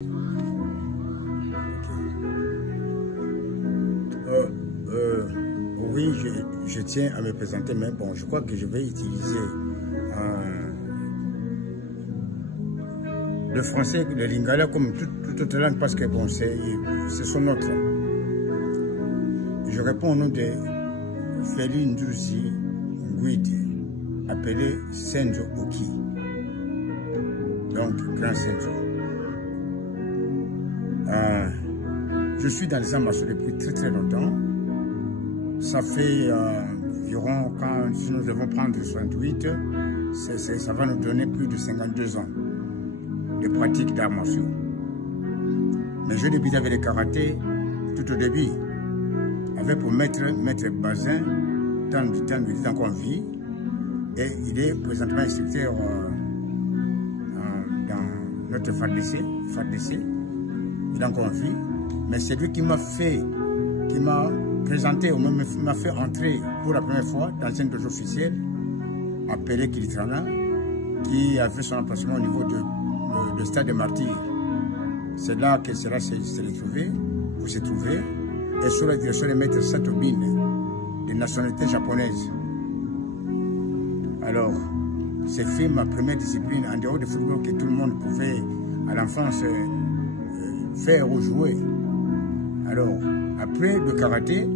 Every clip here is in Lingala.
Oui, je tiens à me présenter, mais bon, je crois que je vais utiliser le français, le lingala comme toute autre langue parce que bon, c'est son autre. Je réponds au nom de Feli Ndouzi Nguidi, appelé Senzo Oki. Donc, Grand Senzo. Je suis dans les arts martiaux depuis très longtemps. Ça fait environ, si nous devons prendre 68, ça va nous donner plus de 52 ans de pratique d'arts martiaux. Mais je débute avec le karaté tout au début, avec pour maître Bazin, tant du temps qu'on vit, et il est présentement instructeur dans notre FADC, il est encore vie, mais c'est lui qui m'a présenté, ou même m'a fait entrer pour la première fois dans un dojo officiel appelé Kilitrana, qui a fait son emplacement au niveau de stade de Martyrs. C'est là que cela s'est trouvé, et sous la direction de maître Satobine, de nationalité japonaise. Alors, c'est fait ma première discipline en dehors du football que tout le monde pouvait à l'enfance faire ou jouer. Alors, après le karaté,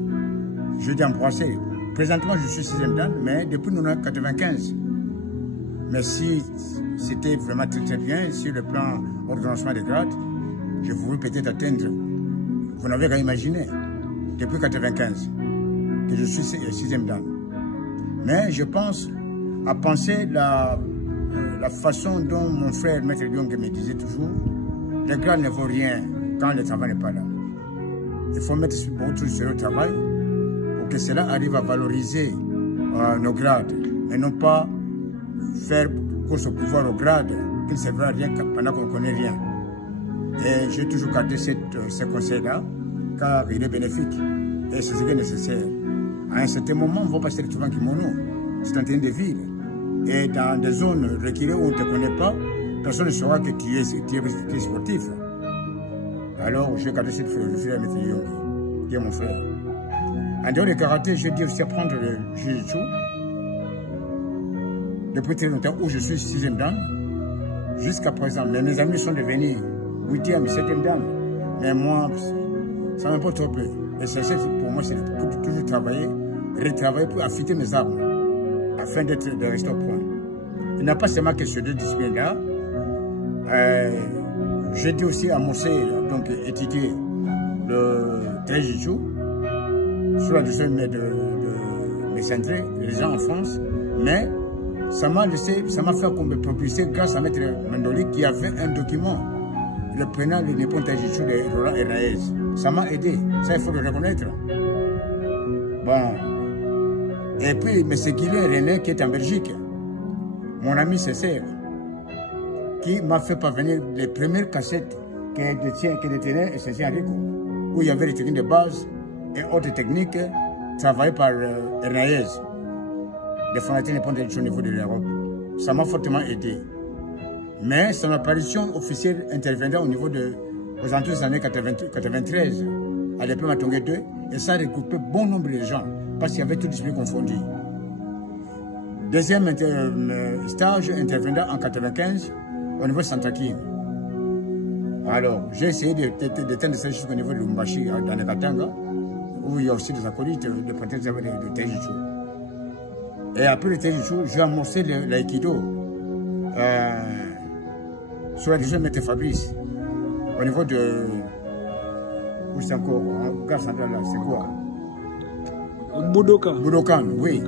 je dis embrasser. Présentement, je suis 6e dan, mais depuis 1995. Mais si c'était vraiment très bien, sur le plan ordonnancement des grades, je voulais peut-être atteindre, vous n'avez qu'à imaginer, depuis 1995, que je suis 6e dan. Mais je pense à penser la façon dont mon frère, Maître Lyongue, me disait toujours, le grade ne vaut rien quand le travail n'est pas là. Il faut mettre beaucoup sur le travail pour que cela arrive à valoriser nos grades, mais non pas faire course au pouvoir au grade qui ne servira à rien pendant qu'on ne connaît rien. Et j'ai toujours gardé ce conseil-là, car il est bénéfique et c'est ce qui est nécessaire. À un certain moment, on va passer le trouver en kimono, c'est en train de vivre. Et dans des zones reculées où on ne te connaît pas, personne ne saura que tu es sportif. Alors, j'ai gardé cette philosophie à M. Yogi, qui est mon frère. En dehors du karaté, j'ai dit aussi apprendre le jiu-jitsu. Depuis très longtemps, où je suis 6e dan, jusqu'à présent. Mais mes amis sont devenus 8e, 7e dan. Mais moi, ça m'a pas trop plu. L'essentiel pour moi, c'est de toujours travailler, retravailler pour affûter mes armes, afin de rester au point. Il n'y a pas seulement que ces deux disciplines-là. J'ai dû aussi amorcer, donc étudier le taijutsu sur la direction de mes centrés, les gens en France, mais ça m'a fait comme me propulser grâce à Maître Mandoli qui avait un document, le prenant le Nippon Taijutsu de Roland Eraez. Ça m'a aidé, ça il faut le reconnaître. Bon, et puis M. Guillet René qui est en Belgique, mon ami Césaire, qui m'a fait parvenir les premières cassettes que détenait Césaire Enrico, où il y avait les techniques de base et autres techniques travaillées par Eraez, les fondateurs au niveau de l'Europe. Ça m'a fortement aidé. Mais son apparition officielle interviendra au niveau aux alentours des années 93, à l'époque Matongé 2, et ça a regroupé bon nombre de gens, parce qu'il y avait tout discipline confondu. Deuxième stage interviendra en 95, au niveau de Santakine. Alors, j'ai essayé d'éteindre ça jusqu'au niveau de Lumbashi, dans le Katanga, où il y a aussi des acolytes de pratiques de Taijutsu. Et après le Taijutsu, j'ai amorcé l'aïkido sur la direction de Maître Fabrice, au niveau de... Où c'est encore? En gare centrale là, c'est quoi? Budokan. Budokan, oui.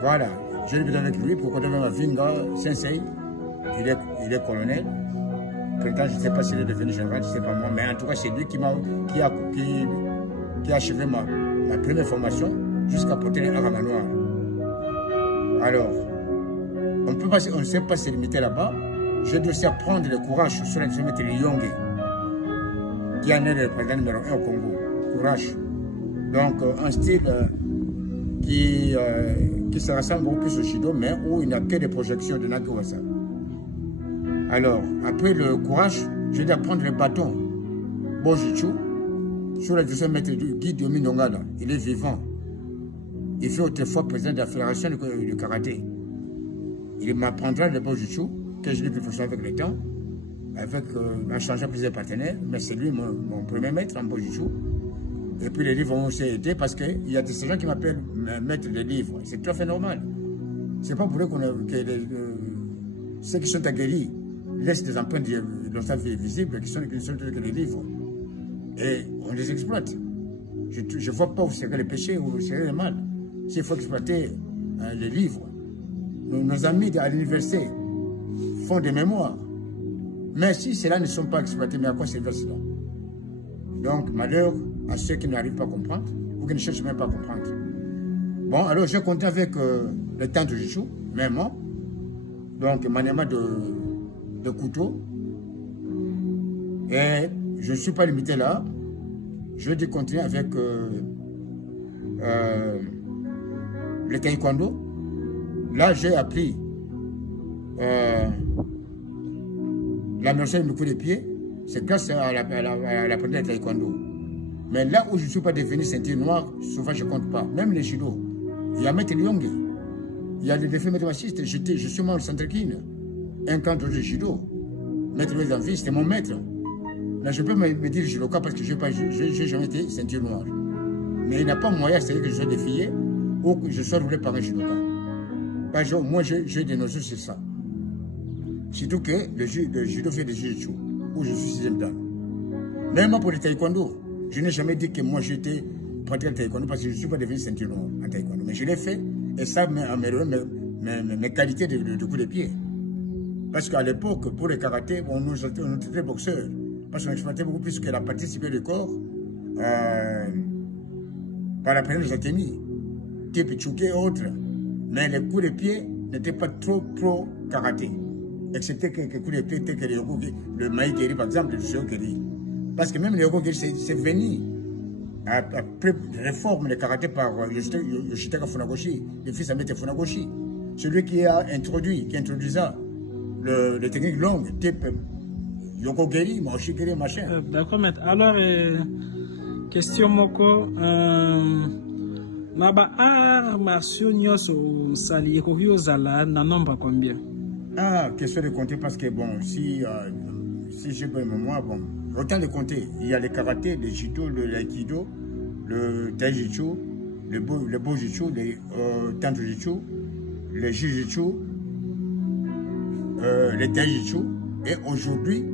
Voilà. J'ai débuté avec lui pour continuer ma Vinga Sensei. Il est colonel. Pourtant, je ne sais pas s'il est devenu général, je ne sais pas moi. Mais en tout cas, c'est lui qui a achevé ma première formation jusqu'à porter les armes à noir. Alors, on ne sait pas se limiter là-bas. Je dois aussi apprendre le courage sur la direction de Lyongue, qui en est le président numéro 1 au Congo. Courage. Donc, un style qui se ressemble beaucoup plus au Shido, mais où il n'y a que des projections de Nakiwasa. Alors, après le courage, Je dois prendre le bâton. Bojichu, sur le deuxième maître du guide Yomi Nongala, il est vivant. Il fait autrefois président de la fédération du karaté. Il m'apprendra le Bojichu, que je l'ai perfectionné avec le temps, en changeant plusieurs partenaires, mais c'est lui mon premier maître en Bojichu. Et puis les livres ont aussi aidé parce qu'il y a des gens qui m'appellent maître des livres. C'est tout à fait normal. C'est pas pour eux que ceux qui sont aguerris laissent des empreintes dans sa vie visible qui sont que les livres. Et on les exploite. Je ne vois pas où serait le péché, où serait le mal. S'il faut exploiter les livres, nos amis à l'université font des mémoires. Mais si ceux-là ne sont pas exploités, mais à quoi servir cela? Donc, malheur à ceux qui n'arrivent pas à comprendre ou qui ne cherchent même pas à comprendre. Bon, alors je compte avec le temps de Jichu, même. Donc, maniement de couteau. Et je ne suis pas limité là. Je vais continuer avec le taekwondo. Là, j'ai appris la notion du coup de pied. C'est grâce à la pratique de taekwondo. Mais là où je ne suis pas devenu ceinture noire, souvent je ne compte pas. Même les judo. Il y a Maître Lyongi. Il y a le défi Maître Massiste. Je suis membre du centre Kin. Un camp de judo. Maître Louis c'était mon maître. Là, je peux me dire judoka parce que je n'ai jamais été ceinture noire. Mais il n'a pas moyen, c'est-à-dire que je sois défié ou que je sois roulé par un judoka. Moi, j'ai des notions sur ça. Surtout que le judo fait des jiu-jitsu, où je suis 6e dan. Même pour le taekwondo, je n'ai jamais dit que moi j'étais pratiquant le taekwondo parce que je ne suis pas devenu ceinture noire en taekwondo. Mais je l'ai fait et ça m'a amélioré mes qualités de coup de pied. Parce qu'à l'époque, pour le karaté, on nous traitait boxeurs. Parce qu'on exploitait beaucoup plus que la partie supérieure du corps par la période de Zatemi, type Chuke et autres. Mais les coups de pied n'étaient pas trop pro-karaté. Excepté quelques coups de pied tels que le Maïkeri, par exemple, le Shiokeri. Parce que même le Yokogeri, c'est venu après réforme de karaté par Yoshitaka Funakoshi, le fils de Maître Funakoshi. Celui qui introduit ça, les techniques longues, type Yokogeri, Moshikeri, machin. D'accord, maître. Alors, question Moko, Naba arts martiaux nyoso sali ekoki ozala na nombre combien? Ah, question de compter parce que bon, si j'ai pas mémoire, bon, autant de compter. Il y a le karaté, le judo, le aikido, le taijitsu, le bojitsu, le tanjutsu, le jujutsu, le taijitsu. Et aujourd'hui,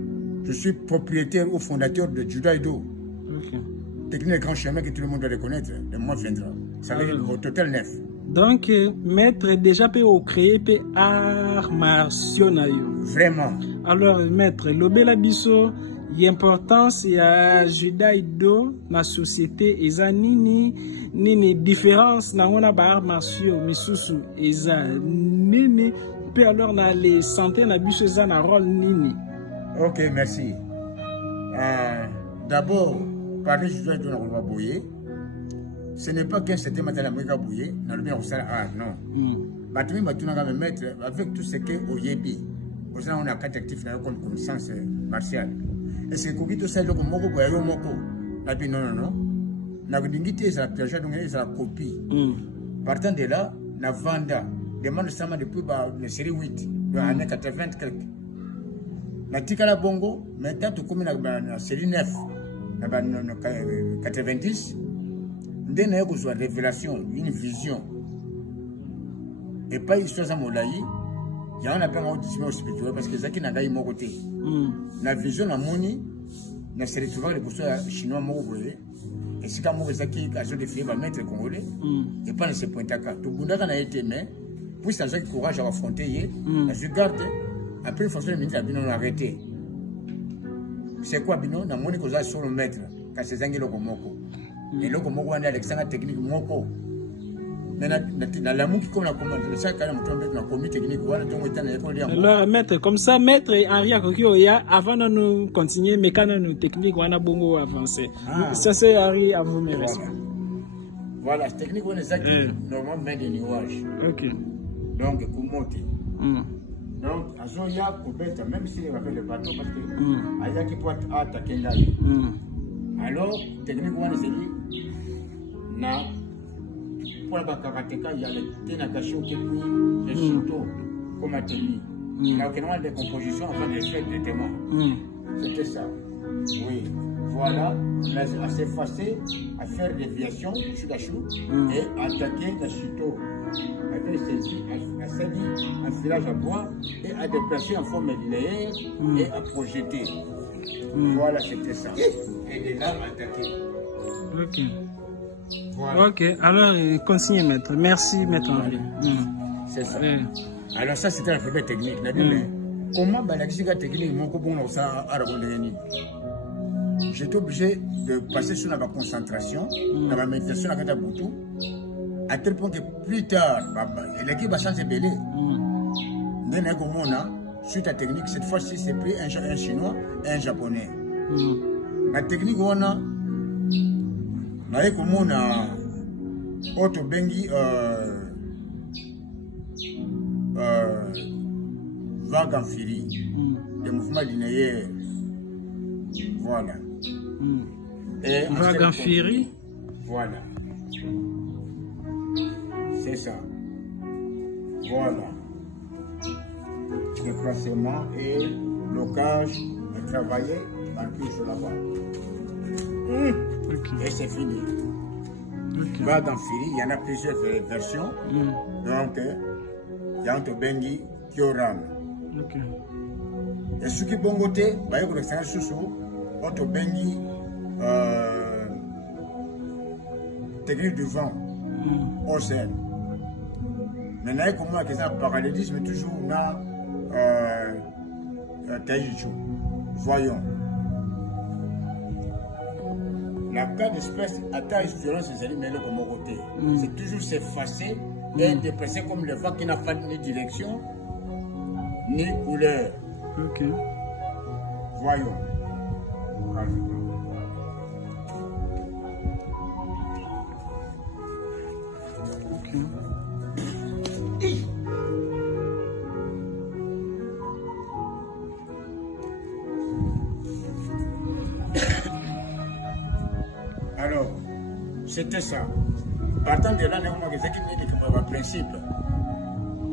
je suis propriétaire ou fondateur de Judaido. Okay. Technique de grand chemin que tout le monde doit reconnaître. Le mois viendra. Ça va être au total 9. Donc, maître, déjà peut créer peut arts martiaux. Vraiment. Alors, maître, l'obéla biso, l'importance y a Judaido na société eza nini différence na wana ba arts martiaux misusu eza nini peut alors na les santé na biso eza na rôle nini. Ok, merci. D'abord, parler du Judaido na Roi Boye. Ce n'est pas qu'un certain matin à Bouye, dans le bien non. Batumi Matuna me mettre avec tout ce que Oyebi. On a 4 actifs dans la connaissance martiale. Et c'est que tout ça, le Moko, Moko. Non. La dignité, c'est la piège, c'est la copie. Partant de là, la Vanda demande ça depuis la série 8, dans l'année 80 quelques. La Tikala Bongo, maintenant, tout comme la série 9, dans 90. Dès qu'il y a une révélation, une vision, et pas une chose à Molaï, il y a un appel au spirituel parce que Zaki n'a pas eu mon côté. La vision à Moni, n'a se retrouvé les bourgeois chinois Mogoé, et c'est comme Zaki a joué des filles à mettre congolais, et pas de ce point à cas. Tout le monde a été aimé, puis ça a courage à affronter, je garde, après il faut faire le ministre à Bino arrêté. C'est quoi Bino? N'a Moni qu'on a sur le maître, quand c'est Zangi Lokomoko. Et là, comme on a l'excellente technique, moko. Mais la mouki comme la commande, chaque année, on a commis technique, voilà, donc on est en alors, maître, comme ça, maître Henri Akokio, avant de nous continuer, mais quand nous technique, on a bongo avancé. Ça, c'est Henri à vous, mes respects. Voilà, cette technique, on est ça qui normalement met des nuages. Ok. Donc, Kumoti. Donc, Azoya, Koubeta, même s'il avait le bateau, parce que Aya qui peut attaquer là. Alors, techniquement, c'est dit, na, pour la karateka, il y a le Tenakashi qui puis les châteaux comme atelier. Il y a aucune décomposition avant de faire des témoins. C'était ça. Oui. Voilà, on a s'effacé à faire des déviations sur la chou et attaquer le château. Avec celle-ci, à sali un filage à bois et à déplacer en forme linéaire et à projeter. Voilà, c'était ça. Et de là, attaquer. Ok. Voilà. Ok, alors continuez, maître. Merci, maître Henri. C'est ça. Alors, ça, c'était la première technique. Mais comment la technique, j'étais obligé de passer sur la concentration, dans la méditation, à tel point que plus tard, l'équipe a changé de belé. Suite à la technique, cette fois-ci, c'est plus un chinois et un japonais. La technique, on a auto bengi vague en fili, des mouvements linéaires. Voilà. Et vague en fili. Voilà. C'est ça. Voilà. Le placement et blocage, le travailler, en plus là-bas. Et c'est fini. Vague en fili, il y en a plusieurs versions. Donc, il y a un Bengi Kyoram. Et ce qui est bon côté, il y a un Bengi technique du vent, océan. Maintenant, comment il y a un parallélisme toujours dans Taïjou. Voyons. La cas d'espèce à taille violence, c'est c'est toujours s'effacer et déplacer comme le vent qui n'a pas ni direction ni couleur. Ok. Voyons. Ok. Alors, c'était ça. Partant de là, on a des principes.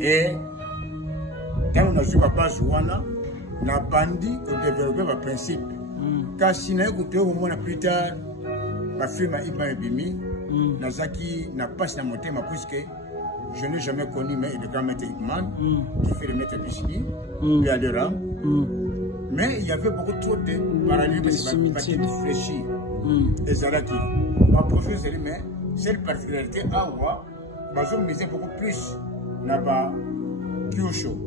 Et quand on a joué à base, on a bandit pour développer le principe. Car si on a écouté au moins plus tard, la firme Ibn Ebimi, Nazaki n'a pas sa montée, puisque je n'ai jamais connu le grand maître Ibman, qui fait le maître Bishni, puis à l'Iran. Mais il y avait beaucoup trop de parallélismes qui réfléchir. Et Zaraki, ma prochaine série, mais cette particularité à Awa, je misais beaucoup plus dans Kyosho.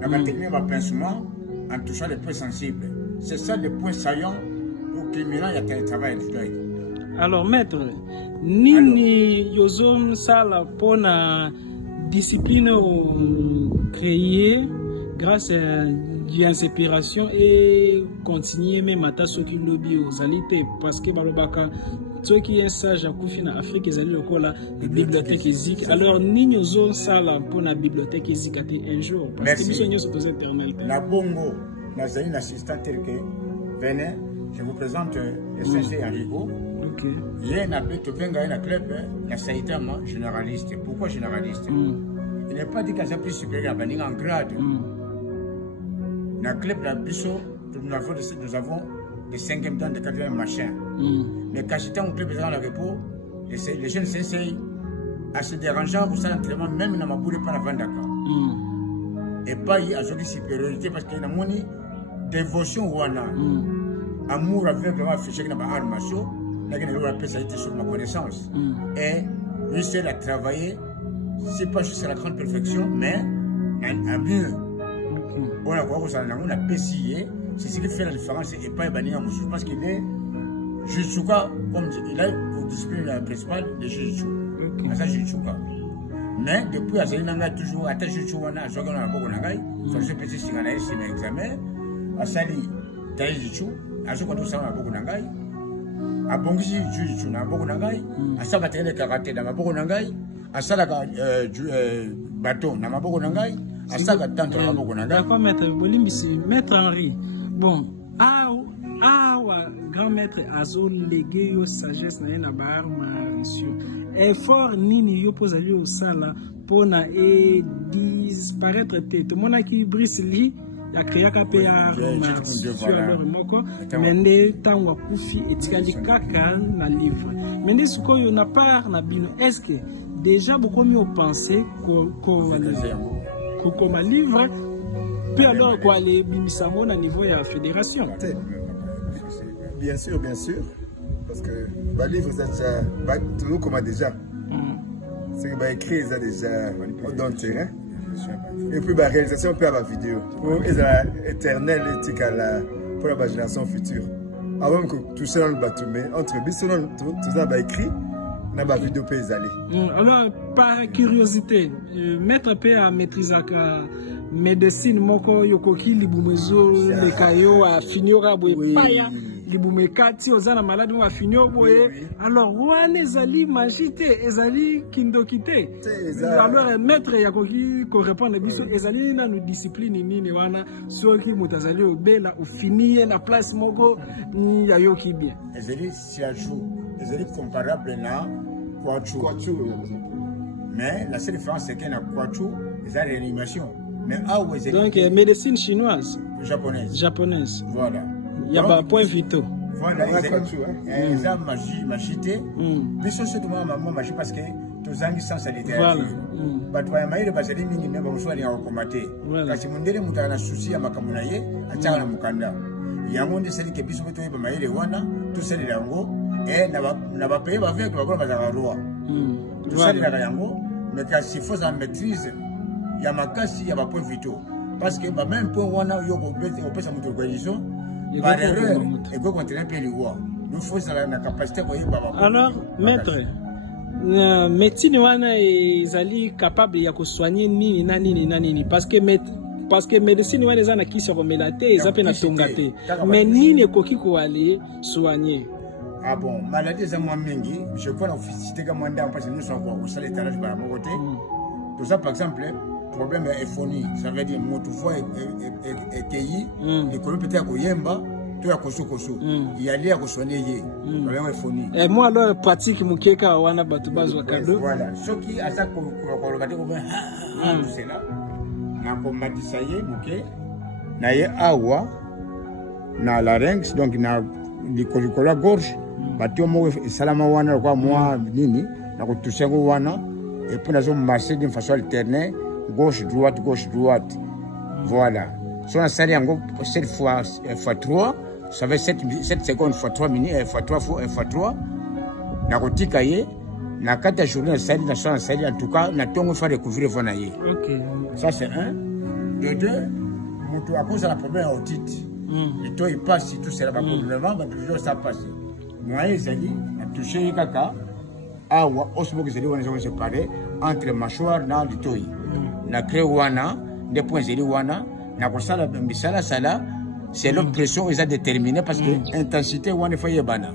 Dans la technique de pincement en touchant les points sensibles. C'est ça le point saillant pour criminel, il y a quel travail du deuil. Alors, maître, nini yozom sala pona discipline créée grâce à l'inspiration et continuer même à ta soki lobby aux alités parce que balobaka ceux qui est sage à Koufina Afrique ils allaient le la bibliothèque EZIC. Alors nini yozom sala pona bibliothèque EZIC un jour parce que nous sommes sur internet. La bongo, nous avons une assistante telle que venez, je vous présente le CC Enrico. Il y a un club, la Saïtama généraliste. Pourquoi généraliste? Il n'est pas dit qu'il y a plus supérieur à en grade. Dans le club, nous avons des 5e temps, de 4e machin. Mais quand j'étais en club dans le repos, les jeunes s'essayent à se déranger pour ça l'entraînement, même dans ma boule par la Vandaka. Et pas y a une supériorité parce qu'il y a une dévotion ou un amour avec vraiment affiché dans les arts martiaux. Ça a été sur ma connaissance. Et lui, c'est à travailler, c'est pas juste à la grande perfection, mais à mieux. On a PCI, c'est ce qui fait la différence. Et pas Banina Moussou, parce qu'il est Jutsuka, comme il a pour discipline principale de Jutsu. Jutsuka. Mais depuis, il y a toujours attaché Jutsuka, il y a beaucoup de choses. Ça se peut si on a un examen. À Sali, il y a Jutsu, il y a beaucoup de choses. A Bongisi Jutsu, na beaucoup nangai, a Sabatele Karate, na beaucoup nangai, a Salaka bateau, na beaucoup nangai, asaka tanto na maboko na d'accord maître bolimbisi maître Henri bon grand maître azo légué yo sagesse na yena bar ma sur effort nini yo pozali au sala pona et disparaître te mona ki Brice Lee ya créa pe ya sur leur moko mende tanwa kufi etikali kaka na livre mende sukoyo na part na bino est-ce que déjà beaucoup mieux penser comme un livre puis alors quoi les bimisamo na niveau de la fédération. Bien sûr, parce que le livre, ça nous comme déjà. C'est que écrit, ça déjà dans le terrain. Et puis la réalisation peut avoir vidéo. Pour éternel éthique pour la génération future. Avant que tout ça dans le bateau, mais entre tout ça écrit, on a la vidéo peut y aller. Alors, par curiosité, maître P a maîtrisé la médecine, moko yokoki libumezo le kayo a finira boye paya. Libumekati ozana malade wa finio boye alors wane ezali magite ezali kindokite alors maître yakoki ko répondre biso ezali na nous discipline nini wana soki mutazali obela ufinie na place moko ni yayoki bien ezali siaju ezali comparable na kwachu mais la seule différence c'est que na kwachu ezali réanimation mais donc médecine chinoise japonaise voilà. Il y a un point vital. Voilà, ils ont magie. Mais c'est de maman magie parce que tous amis sans littérature. Bah toi ya maire bazali mingi memba muswali ya wakomate. Kasi mundele mutana susi ya makamunaye achana na mukanda. Ya monde seli ke biso to yeba maire wana to seli yango na ba paye ba avec ba ba za roa. To seli na yango mais kasi faut sa maîtrise ya makasi ya ba point vital parce que ba même point wana yo ko pesa mutu organisation. Par erreur, il faut continuer à payer nous faut la capacité de alors, maître, médecine wana ezali capable ya soigner nini parce que médecine wana ezana ki se remelate ezape na tongate mais nini koki ko aller soigner. Ah bon, maladie za moi mingi, je crois la cité comme moi parce que nous sommes au salle étalage par mon côté. Tout ça par exemple problème ephonie, ça veut dire mon touffo est cueilli et qu'on peut être yemba tout à koso il y a lié à soigner problème ephonie et moi alors pratique mukeka wana batu bazwa cadeau voilà ce qui à ça qu'on regarder comme c'est là na combatisa ye muke na ye awa na larynx donc na la gorge batio mo salama wana kwa moi nini na kutusha wana et puis nous marcher d'une façon alternée gauche droite voilà si on a salé en 7 fois 3 ça fait 7 secondes fois 3 minutes fois 3 na kotika ye na 4 journées sali na so sali en tout cas na tongo fa recouvrir vona ye OK ça c'est un de deux moto à cause de la problème otite et toi il passe tout c'est là problème va toujours ça passe moi ezali na toucher kaka awa osmo que zeli wana zo séparer entre mâchoire na litoi na créé wana des points zeli wana na ko sala bisala sala c'est l'oppression ils a déterminé parce que intensité wana fa yebana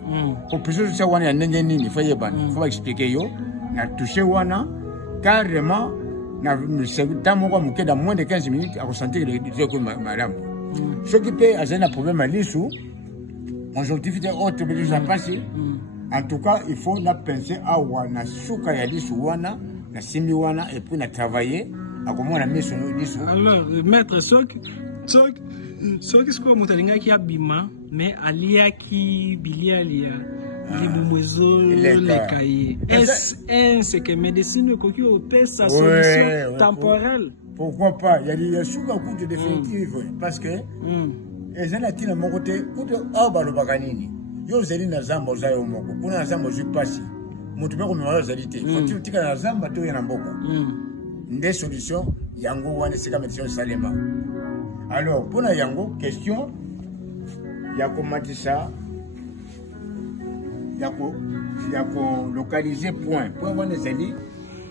ko pression ça wana ya nini fa yebana faut expliquer yo na toucher wana carrément na dans mon cas dans moins de 15 minutes à ressentir le que madame ce qui peut avoir un problème à l'issue conjonctivité autre mais ça passe en tout cas il faut la penser à wana suka ya l'issue wana na simi wana et puis na travailler à comment on a mis son l'issue alors maître soki ce que mutalinga ki abima mais alia ki bilialia libumwezo le cahier est-ce que médecine koki opère sa solution temporelle pourquoi pas il y a suka coup définitive parce que ezalaki na mon côté kuto abalo bakanini yo zeli na zamba zayo moko kuna zamba zipasi mutu beko mwa zalite faut tika na zamba to yana mboko des solutions yango wana sika médecine salema alors pour la yango question ya comment ça ya ko localiser point wana zali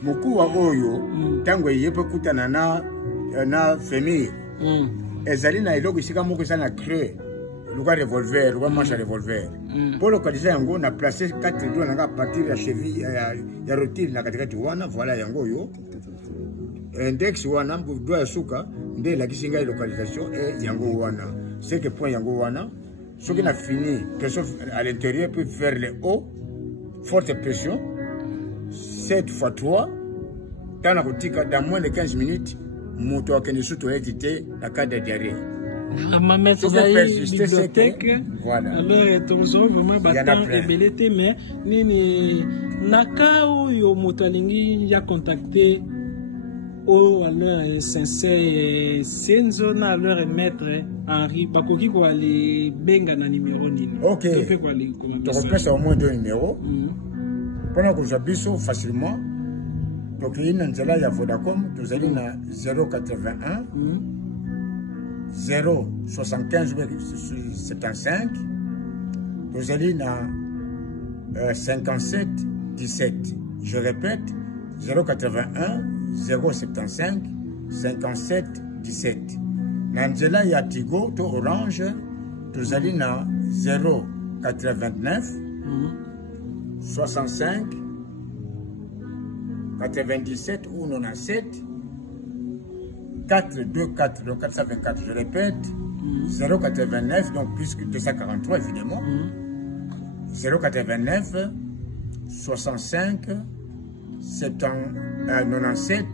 mukuu wa oyo tango yepe kutana na famille ezali na iloko sika moko sana créer le revolver le manche revolver pour localiser yango na placer 4 doigts na partir ya cheville ya rotile na katikati wana voilà yango yo index wana doit yasuka nde la kisinga localisation et yango wana c'est que point yango wana ce qui a fini pression à l'intérieur peut faire le haut forte pression 7 x 3 tana kotika dans moins de 15 minutes moto akene suto edité la cas de diarrhée. Ma maître bibliothèque. Voilà. Alors tozo vraiment battant et belete mais nini nakao yo moto alingi ya contacter au alors sincère senzo na leur maître Henri bakoki ko aller benga na numéro nini. OK. Tu repères au moins 2 numéros. Pendant que j'abisso facilement. Donc il y a un Vodacom, tu as 081 075 75, tu as 57 17. Je répète, 081 075 57 17. Nangela Yatigo, tu Orange, tu as 089 65 97 ou 97 424 donc 424 je répète 089 donc plus que 243 évidemment 089 65 97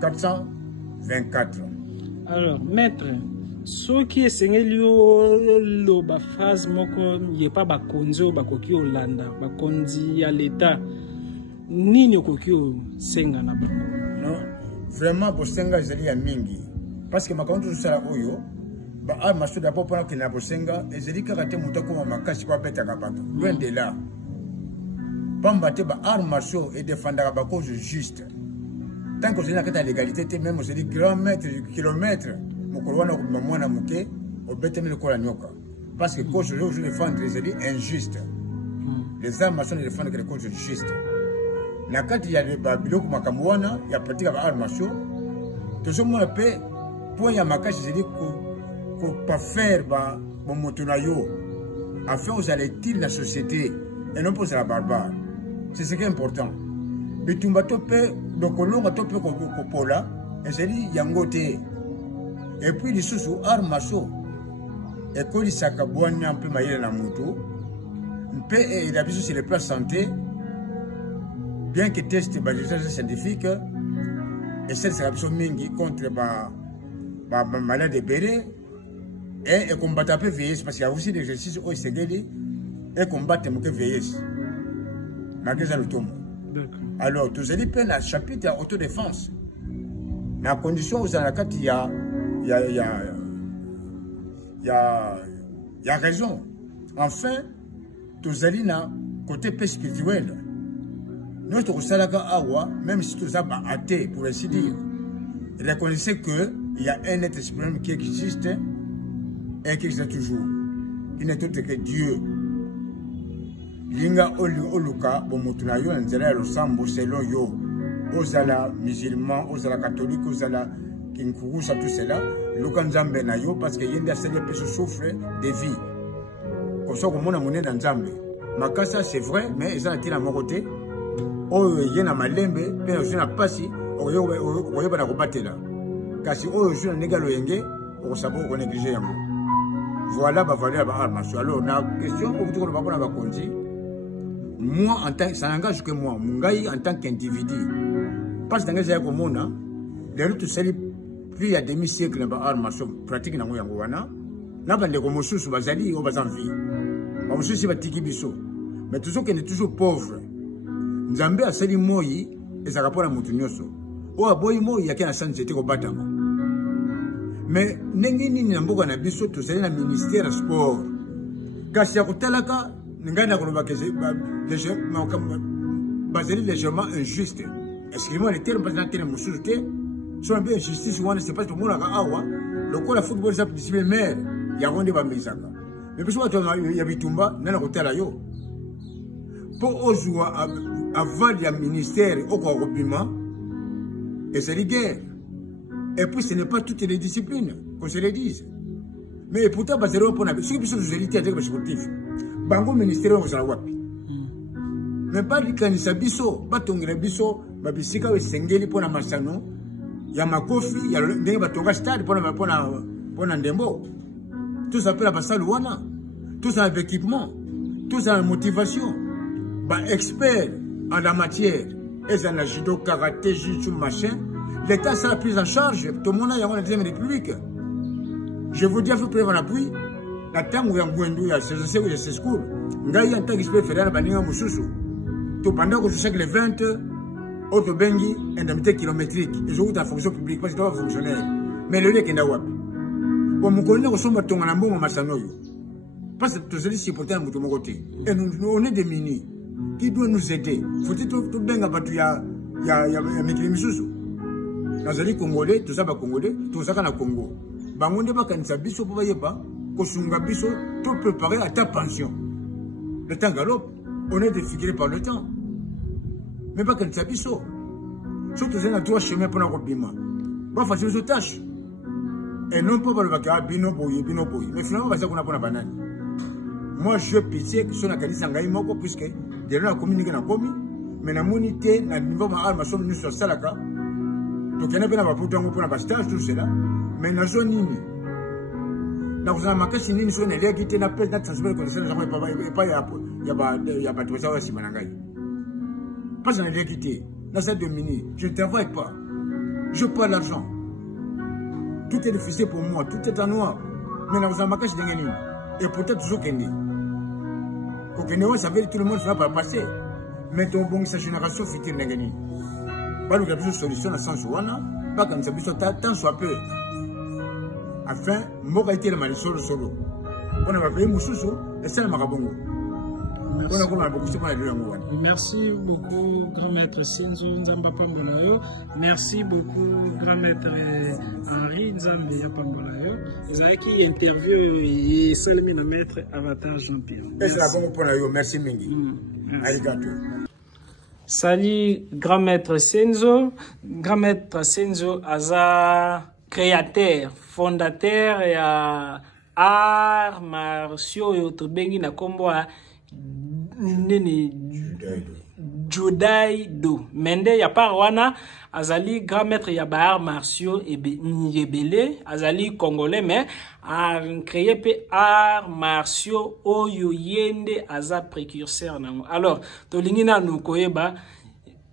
424. Alors maître ce qui est sengeli lo ba phrase moko yepa ba konzo ba koki Olanda ba konzi ya l'état nini okokio senga na bango? Non, vraiment bosenga ezali ya mingi parce que makambo sala oyo ba a maso d'abord pendant que na bosenga ezali kaka te muta ko makasi kwa beta ka bato loin de là pamba te ba arme martiaux et défendre ba cause juste tant que c'est la légalité te même c'est des kilomètres mokolo wana ko mwana muke obete me ko la nyoka parce que cause je défendre ezali injuste les armes martiaux ne défendent que les causes justes. Na kati ya biloko makambo wana ya pratique ba arts martiaux tozomona pe point ya makasi zeli ko pas faire ba moto na yo afin aux allez-il la société et non pour la barbare. C'est ce qui est important. Bitumba to pe dokolonga to pe ko pola ezeli yango te. Et puis les sous arts martiaux et ko li sakabwana un peu mayela na moto pe et la biso sur le plan santé. Bien que test les résultats scientifiques et cette sélection mingi contre les maladies bérées et combattre un peu vieillesse parce qu'il y a aussi des exercices où il et combattre le vieillesse. Malgré ça, le tombe. Alors, tous les peines à chapitre à autodéfense. Mais à condition où il y a raison. Enfin, tous les côté spirituel. Notre salaka awa, même si tout ça va athée, pour ainsi dire, reconnaissez qu'il y a un être suprême qui existe et qui existe toujours. Il n'est autre que Dieu. Linga oluka, bomotuna yo, nzela lo sambo selon yo. Ozala musulman, ozala catholique, ozala kinkurusa, tout cela. Luka nzambe na yo, parce que yende a celle qui souffre de vie. Comme ça, comme on a monnaie dans nzambe. Makasa, c'est vrai, mais ils ont été à mon côté. Oyo yena malembe pe na pasi oyo bana kobatela kasi oyo juna negalo yenge okosabo ko négliger yango voilà ba valeur ba armes. Alors na question au tout ba bona ba konzi moi en tant ça n'engage que moi mungai en tant qu'individu parce que ngeza ko mona de tout sali plus ya demi siècle ba armes pratique nango yango wana na bande ko mosusu bazali o bazanvi ba mosusu batiki biso mais toujours que est toujours pauvre. Nzambe asali moyi ezaka pona mutu nyoso o aboyi moyi yake na santé te ko batama mais ndenge nini na mboka na biso tozali na ministère sport kasi ya kotalaka ngana koloba ke bazali légèrement injuste excusez-moi le terme parce que terme mususu te so un peu injustice wana c'est pas tout monde awa lokola football ça discipline mère ya ronde ba misaka mais biso bato ya bitumba nana kotala yo pour ozwa avant le ministère au Corobima et c'est la guerre. Et puis ce n'est pas toutes les disciplines, qu'on se le dise. Mais pourtant, parce que pour la ce qui sont élité avec les sportifs, bango ministère vous a wapi. Mais pas les canisa biso, batongre biso, babisika we sengeli pour la masano, il y a Makofi, il y a le stade pour Ndembo. Tout ça peut la passer à Luana. Tout ça avec équipement. Tout ça avec motivation. Bah, expert en la matière. Et ça, la judo, karaté, jiu-jitsu, machin. L'État, ça a pris en charge. Tout le monde a la deuxième république. Je vous dis, il faut prendre l'appui. La terme où il y a un Gouendou, il y a ces schools. Il y a un temps qui se peut faire la bannière Moussoussou. Tout pendant que je sais que les 20 autres bengi, indemnité kilométrique. Et je vous dis en fonction publique, parce que c'est pas fonctionnaire. Mais le lieu qui est là, bon, mon collègue, on s'en ton en bon, parce que tout ceci, c'est pour un bout de mon côté. Et nous, on est des mini. Qui doit nous aider? Faut-il tout bien abattu, il y a Mikili Moussoussou. Dans les Congolais, tout ça va Congolais, tout ça va Congo. Bah, on n'est pas quand ça biso pour voyez pas, qu'on s'unga biso, tout préparé à ta pension. Le temps galope, on est défiguré par le temps. Mais pas quand ça biso. Surtout, c'est un trois chemin pour la robima. Pas facile de tâche. Et non pas le vaca, bino boy. Mais finalement, c'est ça qu'on a pour la banane. Moi, je pitié que son acadie s'engaille moko, puisque déjà la communiqué n'a commis, mais la monité, la niveau de l'arme, son nous sur Salaka. Donc, il y a pas pour la stage, tout cela. Mais la zone nini. Donc, on a marqué si nini, son élève qui était la paix, n'a transféré que ça n'a pas, il y a pas de ça aussi, Manangaï. Pas un élève qui était. Dans cette demi, je ne travaille pas. Je pas l'argent. Tout est difficile pour moi, tout est en noir. Mais on a marqué si nini. Et peut-être toujours qu'il y a. Quand ça veut dire que tout le monde ne va pas passer. Mais ton bon, sa génération future n'est gagnée. Pas le plus de solution à Sanjouana, pas comme ça, tant soit peu. Afin, moi, été le mal solo. On a payé Moussoussou et ça, Marabongo. Merci beaucoup, grand maître Sinzo Nzamba Pambolayo. Merci beaucoup, grand maître Henri Nzamba Pambolayo. Vous avez qui interview et salmi le maître Avatar Jean-Pierre. Merci Mingi. Arigato. Salut, grand maître Senzo. Grand maître Senzo, Aza, créateur, fondateur et art martiaux et autobengi na kombo nini Judaido. Mende ya par wana azali grand maître ya ba arts martiaux et yebele azali congolais mais a créé pe arts martiaux oyo yende aza précurseur nango. Alors tolingina nu koyeba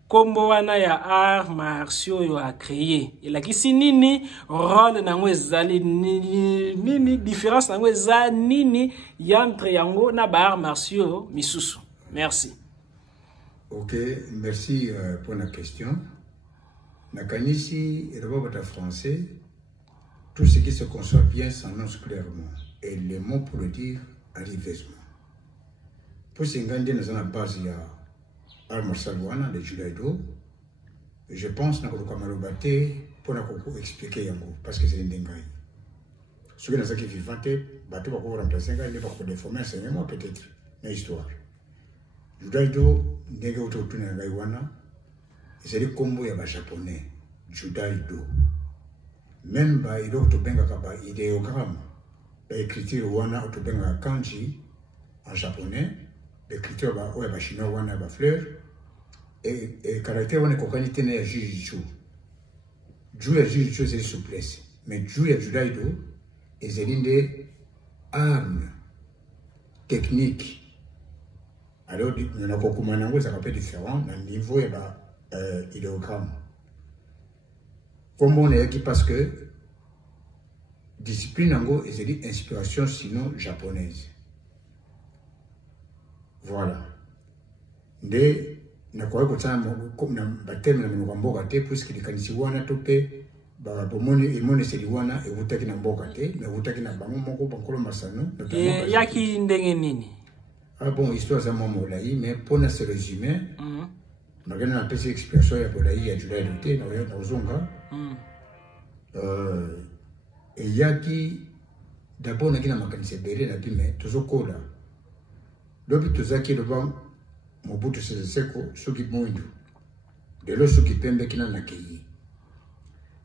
kombo wana ya arts martiaux yo a créé elakisi nini rôle nango ezali nini différence nango eza nini entre yango na ba arts martiaux misusu. Merci. Ok, merci pour la question. Nakanisi et le français, tout ce qui se conçoit bien s'annonce clairement et les mots pour le dire arrivent aisément. Pour ce qui est de la base, il y a Al-Marsalouana, le Judaido. Je pense que nous avons pour expliquer parce que c'est une dingue. Ce qui est vivant, bateau va pouvoir remplacer un gars, il va pouvoir déformer un enseignement peut-être, une histoire. Judaido, ndenge utotuna ngaiwana, c'est combo ya ba japonais, Judaido. Même ba ido utobenga kaba ideogramme, ba écriture wana utobenga kanji en japonais, l'écriture ba oya ba chinois wana ba fleur, et caractère wana kokani tena ya jujutsu. Ju ya jujutsu c'est souplesse, mais ju ya Judaido, ezelinde arme, technique. Alors, nous avons ça peut différent dans le niveau et idéogramme. Comme on est qui parce que discipline ango est une inspiration sinon japonaise. Voilà. De na kwa ko tsama comme na bateme na mboka te puisque les kanisiwana topé ba bomoni emone seliwana e utaki na mboka te na utaki na bango moko bankolo masano yaki ndenge nini. Ah bon, histoire c'est mon molaï, mais pour ne se résumer, on a une petite expression ya molaï ya Judaido te na ya Zonga. Et yaki d'abord na kina makanise bere na bime tozokola. Lobi tozaki loba Mobutu Sese Seko soki moindu. De lo soki pembe kina na keyi.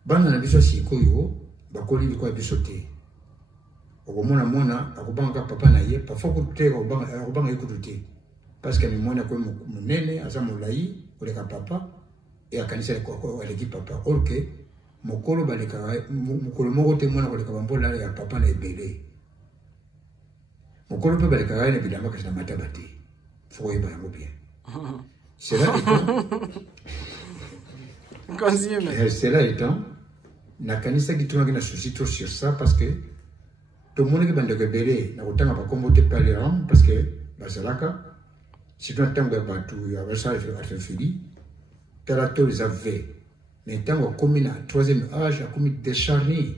Bana na biso sikoyo bakoli biko biso te. Okomona mona akobanga papa na ye parfois ko te akobanga ikututi parce que mona ko munene asa molai oleka papa et akanisa ko aleki papa OK mokolo moko te mwana koleka bambola ya papa na ebele mokolo pe baleka na bilamba kasi na mataba te faut koyeba yango bien cela étant nakanisaki tongaki na souci trop sur ça parce que tomonaki bandeko ebele na kotanga bakombo te palerant parce que bazalaka surtout na ntango ya bato ya basala artefili tala to les avait mais ntango akomi na 3e âge akomi décharné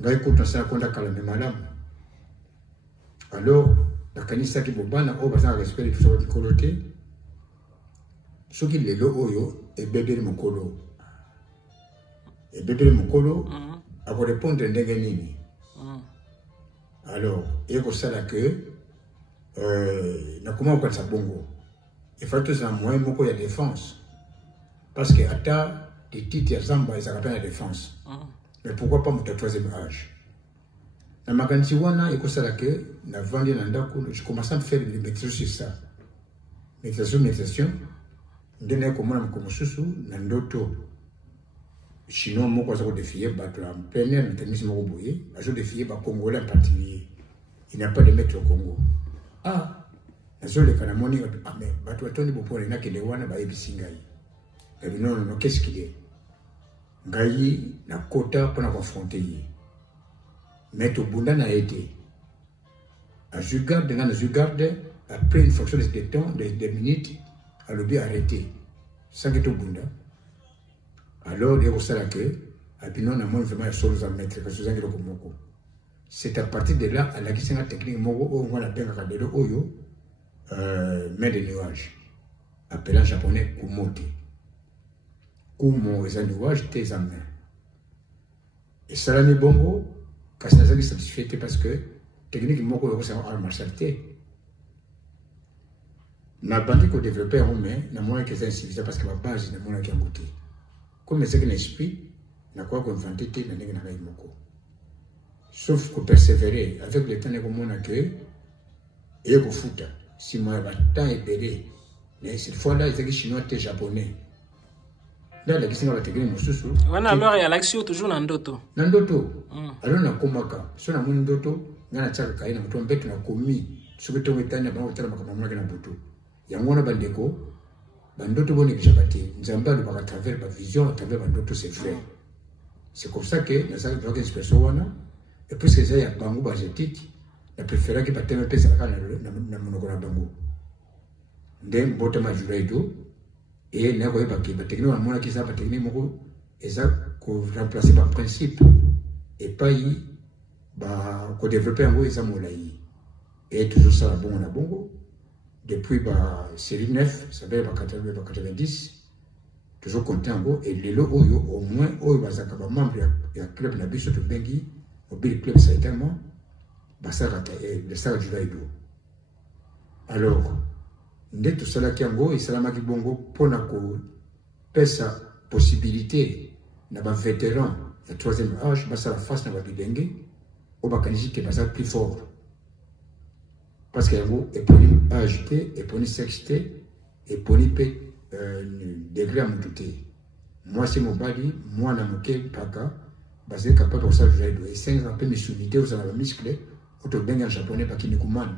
ngai kutu nasala konda kala me malamu alors nakanisaki bobana oyo bazala respect biso mikolo te soki lelo oyo ebebeli mokolo akorépondre ndenge nini alors ekosala ke nakoma kokanisa bongo efali tozala moyen moko ya défense parce que ata titre ya zamba ezalaka mpe na défense mais pourquoi pas moto ya 3e âge na makanisi wana ekosala ke navandi na ndako je commence à faire des méditation sur ça méditation nde naye komona moko mosusu na ndoto chinois moko aza kodéfier bato ya plein air mécanisme moko boye azodéfier bacongolais en particulier il n'y a pas de maître au Congo nazoleka namoni mais bato batondi bopona nakende wana bayebisi ngai ebi non qu'est-ce qu'il est ngai nakota mpona koaffronte ye mais tobunda na ye te azwi garde ngai nazwi garde après une fraction de temps de minutes alobi arrêté sange tobunda alors ekosala ke abino namoni vraiment ya solo za maître kasi ozangi eloko moko c'est à partir de là alakisinga technique moko oyo ngo nabengaka lelo oyo main de nuage appelé en japonais kumote kumo eza nuage te eza main esalami bongo kasi nazali satisfait te parce que technique moko oyo ekosanga art martial te nabandi kodéveloppe yango mais namonaki eza insuffisant parce que babase namonaki yango te comme ezaki na esprit nakoka koinvente te na ndenge na ngai moko sauf kopersévérer avec le temps nekomona ke eye kofuta nsima ya batemps ebele mais cette fois là ezalaki chinois te japonais nde alakisinga batekini mosusu wana alors yalakisi yo toujours na ndoto alors nakomaka so namoni ndoto ngai natiaka kai na moto mbeto nakomi soki ntongo etani na bango kotala makambo amonaki na butu yango wana bandeko bandoto bonekisaka te nzambe alobaka travers bavision travers bandoto c'est vrai c'est comme ça que nazalaki droit inspiration wana et puisque eza ya bango baasiatique na préféraki bateme mpe ezalaka na monoko na bango nde mbotama jura edo e nakoyebaki bateknike bamonaki eza bateknike moko eza koremplace baprincipe epai kodéveloppe yango eza molai et toujours sala bongo na bongo depuis série 9 ça veut 90 toujours compté yango et lelo oyo au moins oyo bazalaka bamembre ya club na biso tobengi mobile club saitama basalaka jura edo alors nde tosalaki yango esalamaki bongo mpona kopesa possibilité na bavétéran ya 3e âge basala face na babilenge oyo bakanisi ke bazala plus fort parce que yango eponi âge te eponi sexe te eponi mpe degré ya motu te mwasi mobali mwana moke mpaka bazali capable kosala jura edo esengaka mpe misuni te ozala bamiscle oyo tobengi en japonais bakinikuman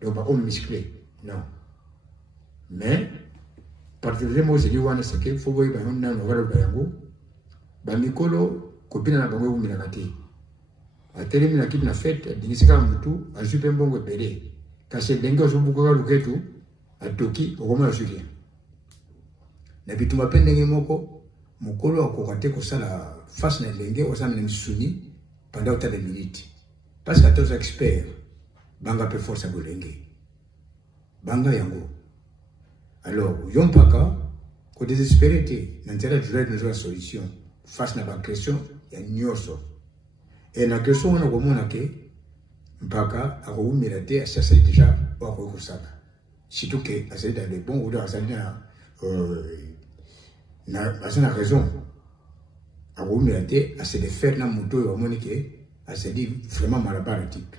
donc bahomme musclé non mais particulier mo zeli wana seke fo boyeba yango nano baloba yango bamikolo kobina na bango ewumelaka te atelemi na kipe na fete adingisika motu azwi mpe mbongo ebele kasi ndenge ozobukaka luketu atoki okoma azwi rien na bitumba mpe ndenge moko mokolo akoka te kosala face na elenge osala na misuni pendant autant de minutes parce que ata oza expert banga mpe force ya bolenge banga yango alors yo mpaka kodésespéré te na nzela jura edo la solution face na baagression ya nyonso e na agression wana komona ke mpaka akowumela te asi asali déjà oyo akoki kosala surtout ke azali dans le bon odo azali aza na raison akowumela te ase de faire na moto oyo amoni ke azali vraiment malabara type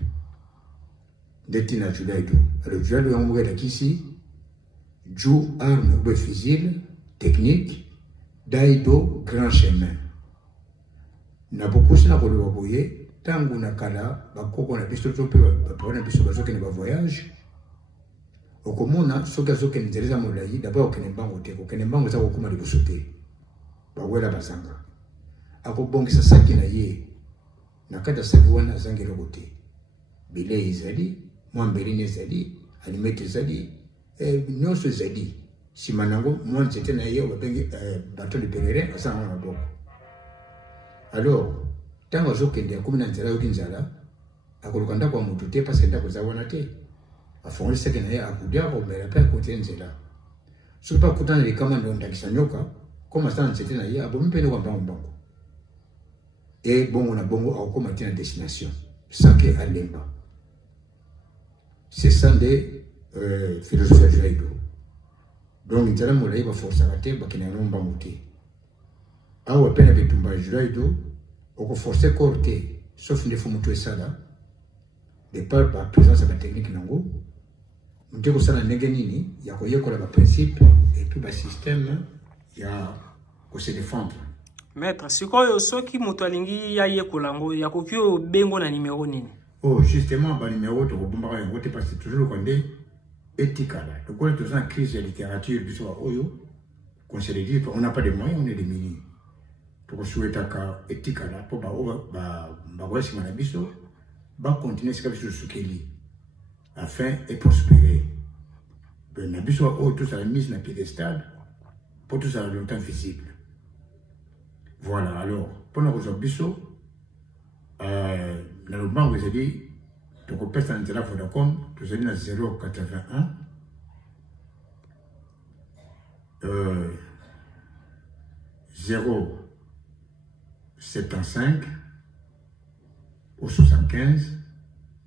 nde ntina jura edo alors jura edo yango moko elakisi joue arme ou fusil technique d'aido grand chemin na bokosi na koloba boye tangu na kala bakoko na biso to pe ba na biso bazokende ba voyage okomona soki azokende nzela za molai d'abord okende mbango te kokende mbango eza kokoma liboso te bawela bazanga akobongisa saki na ye na kati ya saki wana azangi eloko te bilei ezali mwa mbelini ezali alimete ezali nyonso ezali nsima nango mwa nzete na ye babengi bateau de pèlerin azanga na maboko. Alors ntango azokende akomi na nzela yoki nzala akoluka ndako ya motu te parce ndako eza wana te afongoli saki na ye akudia akomela mpe akontinue nzela soki mpe akutana likama ndondakisa nyoka koma asa na nzete na ye abomi mpe noko mbango e bongo na bongo akokoma te na destination sans ke alemba. C'est ça de philosophie ya Juraido. Donc nzela molai baforsaka te bakende yango mbango te awa mpe na bitumba ya Juraido okoforce corps te sauf ndefu motu esala de par baprésence ya batechnique nango motu ekosala ndenge nini ya koyekola baprincipe et puis basystème ya kose défendre. Maître, sikoyo soki moto alingi ya yekola yango yakoki obengo na numéro nini? Oh, justement, ba numéro to bombaka yango te parce que toujours quand des éthicala. Donc on est toujours en crise de littérature biso oyo qu'on se le dit on n'a pas de moyens, on est des mini. Donc souhaita ka éthicala pour ba wesi mana biso ba continuer ce que biso sukeli afin et prospérer. Ben na biso o tout ça la mise na piédestal pour tout ça longtemps visible. Voilà, alors pendant que biso dans le banc, vous avez dit, tu peux passer dans la Vodacom, tu as dit 081 075 au 75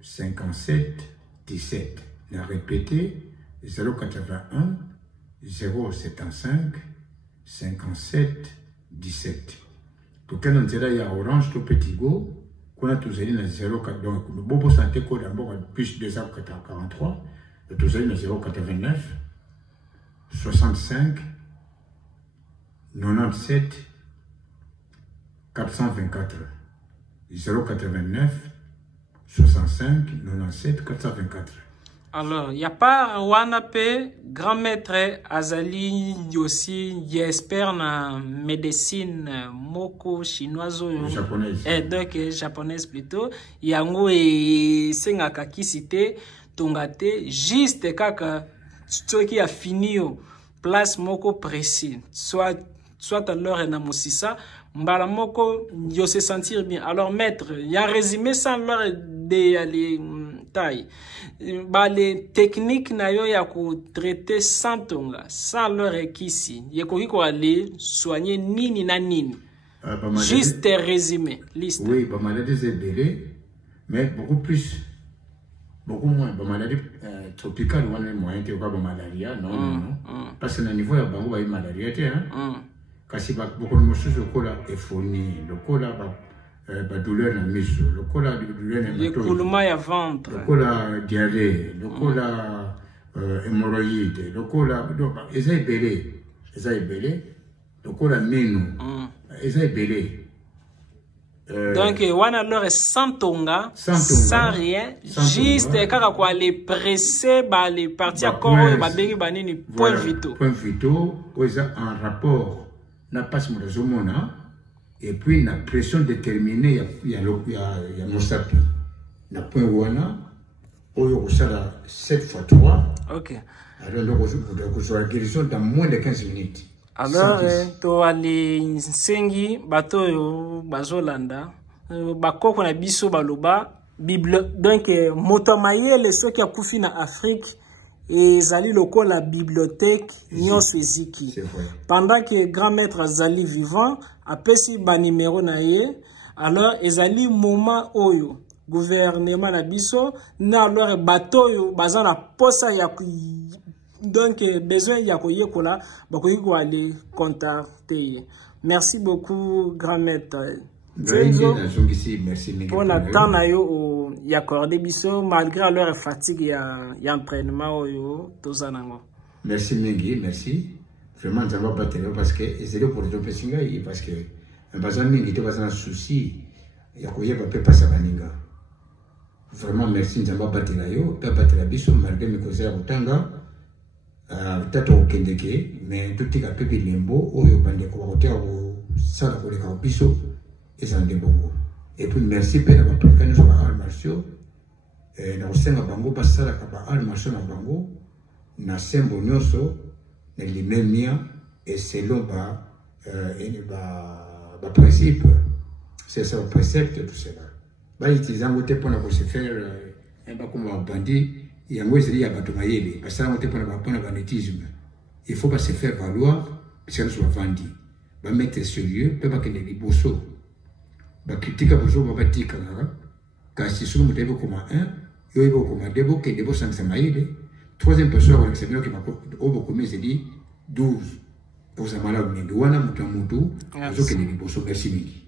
57 17. Je répété 081 075 57 17. Pour qu'un intérêt il y a Orange, tout petit go. Qu'on a tous allé dans 0,4, donc le bobo santé code d'abord plus 243, et tous allé dans 0,89, 65, 97, 424, 0,89, 65, 97, 424. Alors, il n'y a pas Wanape, grand maître Azali aussi, j'espère, na médecine moko chinoise. Japonaise. Donc, japonaise plutôt. Yango et Sengaka qui cité, Tongate, juste kaka, ce qui a fini place moko précis. Soit à l'heure na mosisa, mbala moko, yo se sentir bien. Alors, maître, il y a un résumé sans l'heure de aller taille. Les techniques na yo ya ko traiter sans tonga, sans leur ekisi. Yekoki ko aller soigner nini na nini. Juste résumé, liste. Oui, bah maladie c'est belé, mais beaucoup moins. Bah maladie tropicale on a moyen de voir malaria, non. Parce que na niveau ya bango ba malaria te hein. Kasi ba beaucoup de choses au cola ephonie, le cola ba douleur na miso, le cola douleur na le coulement ya ventre, le cola diarrhée, le cola hémorroïde, le cola eza ebelé, le cola mino, eza ebelé. Donc wana alors sans tonga, sans rien, juste kaka kwa les presser ba les parties corps ba bengi ba nini point vitaux. Point vitaux, oza en rapport na passe mo zomona. Et puis la pression déterminée, il y a Mosapi. La point wana, oyo sala 7 x 3. Ok. Alors vous la guérison dans moins de 15 minutes. Alors to ali sengi bato yo bazolanda bakoko na biso baloba bible donc moto mayele soki akufi na Afrique et Zali loko la bibliothèque nyonso eziki. Pendant que grand maître Zali vivant apesi ba numéro na ye, alors ezali moment oyo gouvernement na biso na alors bato yo bazana posa ya donc besoin ya koyekola bakoki ko aller contacter. Merci beaucoup grand maître. Merci pour l'attendre yo y accorder biso malgré leur fatigue y entraînement yo tozanango. Merci Mingi, merci. Vraiment ça va pas parce que c'est le pour le pessinga parce que bazami ngite bazana souci ya koyeba pe pasa baninga vraiment merci nzamba batela yo pe batela biso malgré mes conseils botanga tato okendeke mais tutika pe bilembo oyo bande ko bakotea ko sala ko leka biso ezande bongo et puis merci pe na baprofane sur arts martiaux na kosenga bango basala ka ba arts martiaux na bango na sembo nyonso na limemia et selon ba principe c'est ça le précepte tout cela ba utiliser ngote pona ko se faire ba comme un bandit et en gros il y a bato mayele parce que ngote pona banditisme il faut pas se faire valoir parce que soit vendu ba mettre sérieux pe ba kene liboso ba critique bozo ba batika kasi sulu mutebo comme un yo ibo comme debo que debo sans mayele troisième personne avec c'est bien que ma obo comme c'est dit 12 pour ça malade ni douana mutu mutu zo kene liboso merci miki